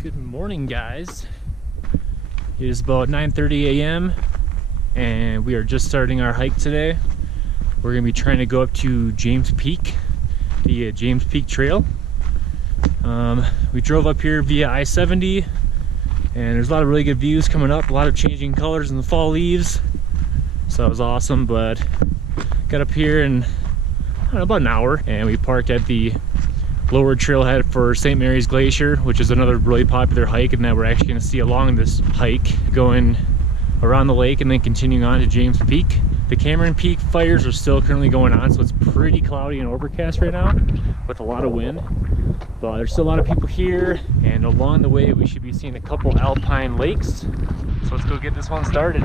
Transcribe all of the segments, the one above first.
Good morning, guys. It is about 9:30 a.m. and we are just starting our hike today. We're going to be trying to go up to James Peak, the James Peak Trail. We drove up here via I-70 and there's a lot of really good views coming up, a lot of changing colors in the fall leaves. So that was awesome, but got up here in about an hour and we parked at the lower trailhead for St. Mary's Glacier, which is another really popular hike and that we're actually going to see along this hike, going around the lake and then continuing on to James Peak. The Cameron Peak fires are still currently going on, so it's pretty cloudy and overcast right now with a lot of wind. But there's still a lot of people here, and along the way we should be seeing a couple Alpine Lakes. So let's go get this one started.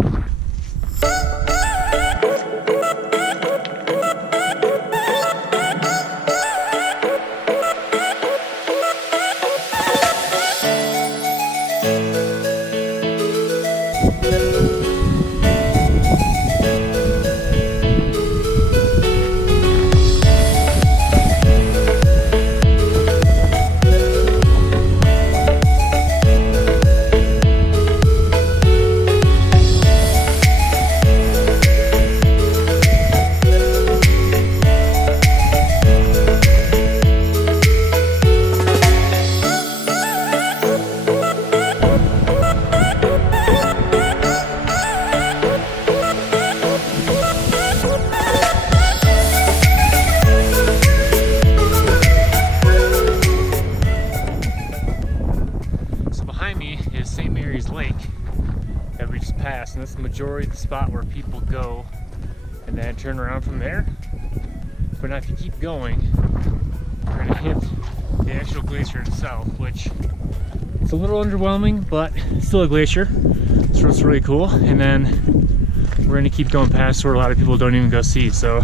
And that's the majority of the spot where people go and then turn around from there. But now if you keep going, you're going to hit the actual glacier itself, which it's a little underwhelming, but it's still a glacier, so it's really cool. And then we're going to keep going past where a lot of people don't even go see, so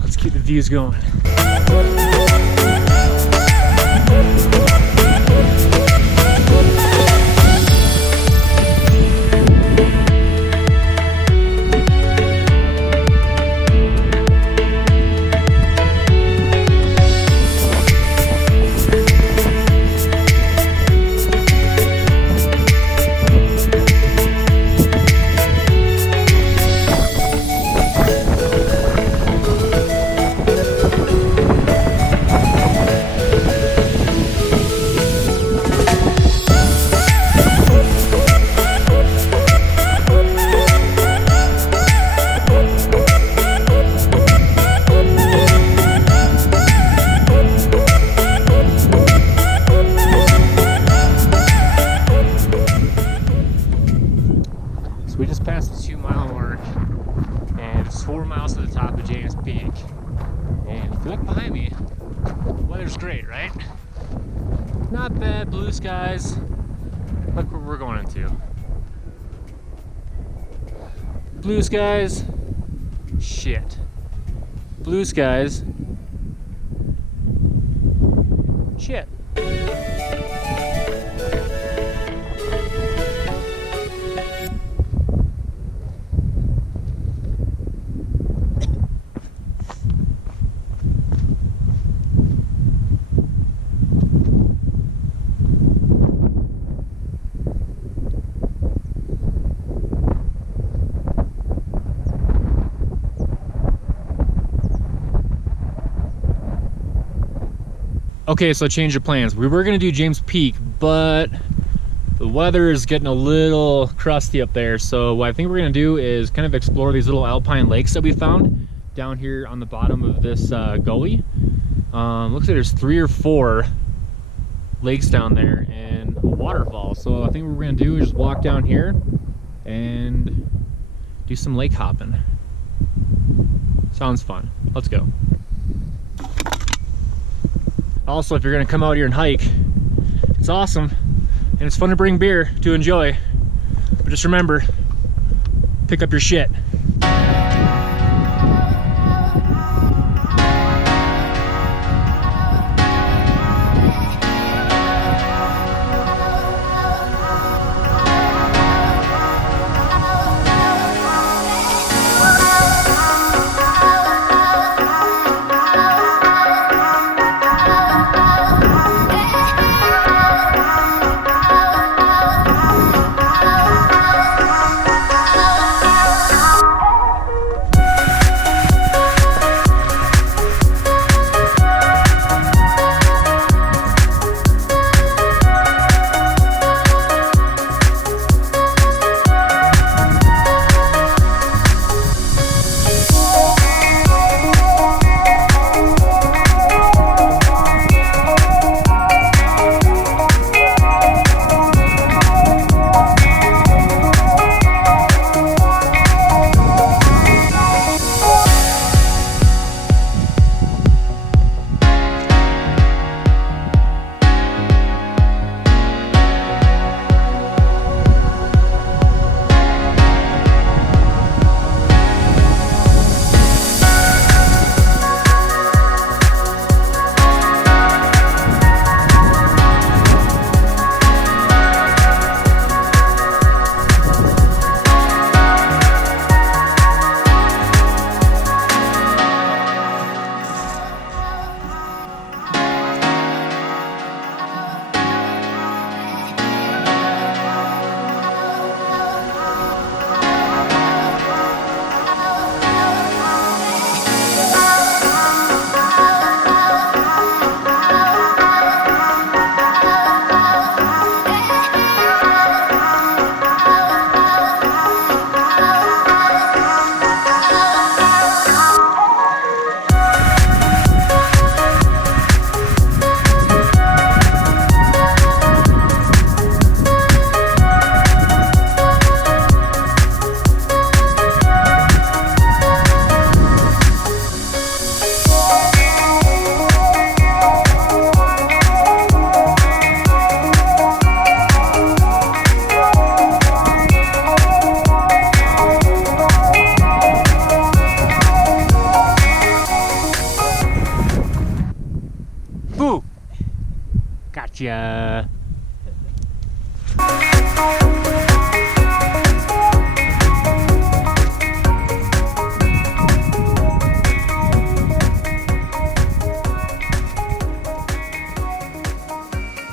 let's keep the views going. We just passed the 2-mile mark and it's 4 miles to the top of James Peak. And if you look behind me, weather's great, right? Not bad, blue skies. Look where we're going into. Blue skies, shit. Blue skies, shit. Okay, so change your plans. We were gonna do James Peak, but the weather is getting a little crusty up there. So what I think we're gonna do is kind of explore these little Alpine Lakes that we found down here on the bottom of this gully. Looks like there's 3 or 4 lakes down there and a waterfall. So I think what we're gonna do is just walk down here and do some lake hopping. Sounds fun. Let's go. Also, if you're gonna come out here and hike, it's awesome and it's fun to bring beer to enjoy, but just remember, pick up your shit.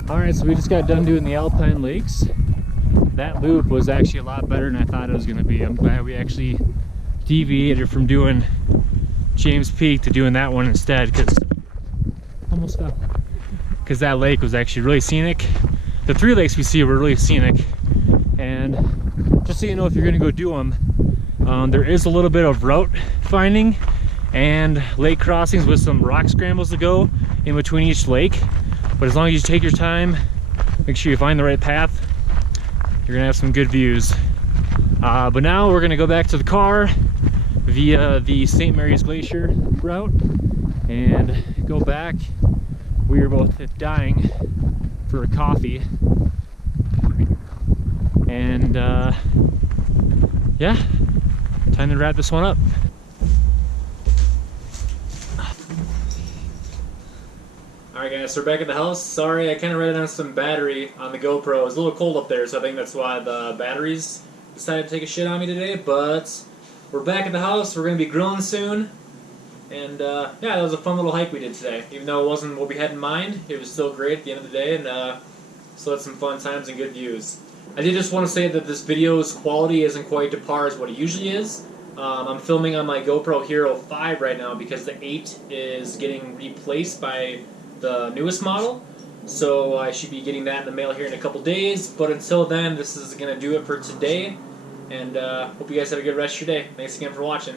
Alright, so we just got done doing the Alpine Lakes. That loop was actually a lot better than I thought it was going to be. I'm glad we actually deviated from doing James Peak to doing that one instead, because almost fell. Because that lake was actually really scenic. The three lakes we see were really scenic. And just so you know, if you're going to go do them, there is a little bit of route finding and lake crossings with some rock scrambles to go in between each lake. But as long as you take your time, make sure you find the right path, you're gonna have some good views. But now we're gonna go back to the car via the St. Mary's Glacier route and go back. We were both dying for a coffee. And yeah, time to wrap this one up. Alright guys, so we're back at the house. Sorry, I kind of ran out of some battery on the GoPro. It was a little cold up there, so I think that's why the batteries decided to take a shit on me today. But we're back at the house. We're going to be grilling soon. And yeah, that was a fun little hike we did today. Even though it wasn't what we had in mind, it was still great at the end of the day, and still had some fun times and good views. I did just want to say that this video's quality isn't quite to par as what it usually is. I'm filming on my GoPro Hero 5 right now because the 8 is getting replaced by the newest model, so I should be getting that in the mail here in a couple days. But until then, this is going to do it for today, and hope you guys have a good rest of your day. Thanks again for watching.